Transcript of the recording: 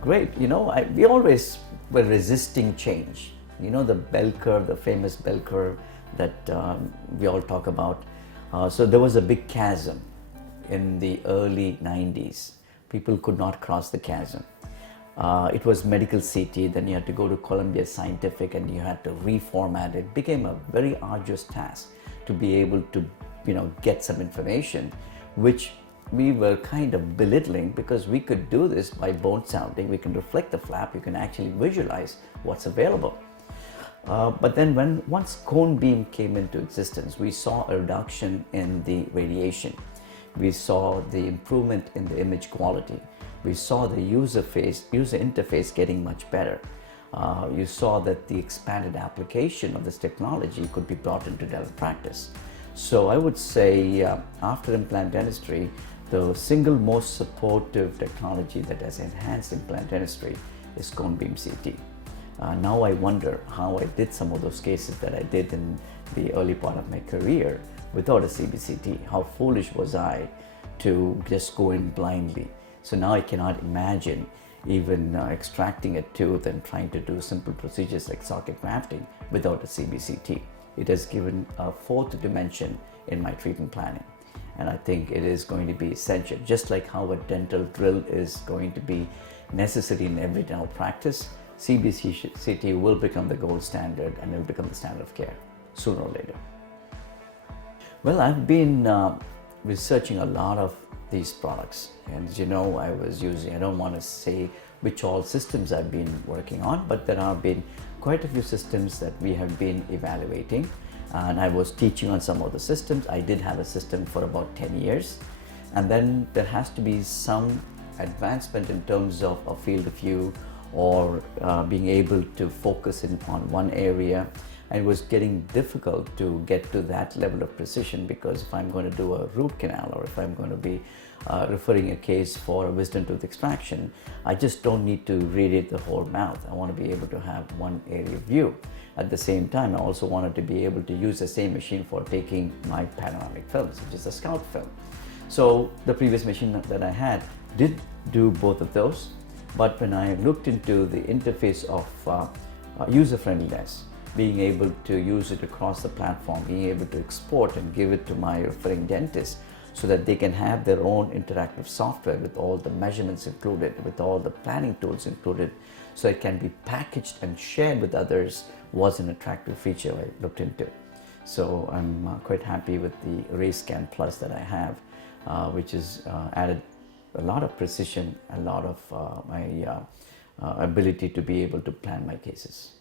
Great. We always were resisting change. The bell curve, the famous bell curve that we all talk about. So there was a big chasm in the early 90s. People could not cross the chasm. It was medical CT, then you had to go to Columbia Scientific and you had to reformat it. It became a very arduous task to be able to, get some information, which we were kind of belittling because we could do this by bone sounding. We can reflect the flap, you can actually visualize what's available. But then once cone beam came into existence, we saw a reduction in the radiation. We saw the improvement in the image quality. We saw the user interface getting much better. You saw that the expanded application of this technology could be brought into dental practice. So I would say after implant dentistry, the single most supportive technology that has enhanced implant dentistry is cone beam CT. Now I wonder how I did some of those cases that I did in the early part of my career without a CBCT. How foolish was I to just go in blindly? So now I cannot imagine even extracting a tooth and trying to do simple procedures like socket grafting without a CBCT. It has given a fourth dimension in my treatment planning. And I think it is going to be essential, just like how a dental drill is going to be necessary in every dental practice. CBCT will become the gold standard and it will become the standard of care sooner or later. Well, I've been researching a lot of these products, and as you know, I don't want to say which all systems I've been working on, but there have been quite a few systems that we have been evaluating, and I was teaching on some of the systems. I did have a system for about 10 years, and then there has to be some advancement in terms of a field of view or being able to focus in on one area. And it was getting difficult to get to that level of precision, because if I'm going to do a root canal or if I'm going to be referring a case for a wisdom tooth extraction, I just don't need to radiate the whole mouth. I want to be able to have one area view. At the same time, I also wanted to be able to use the same machine for taking my panoramic films, which is a scout film. So the previous machine that I had did do both of those, but when I looked into the interface of user-friendliness, being able to use it across the platform, being able to export and give it to my referring dentist so that they can have their own interactive software with all the measurements included, with all the planning tools included, so it can be packaged and shared with others, was an attractive feature I looked into. So I'm quite happy with the RAYSCAN Plus that I have, which has added a lot of precision, a lot of my ability to be able to plan my cases.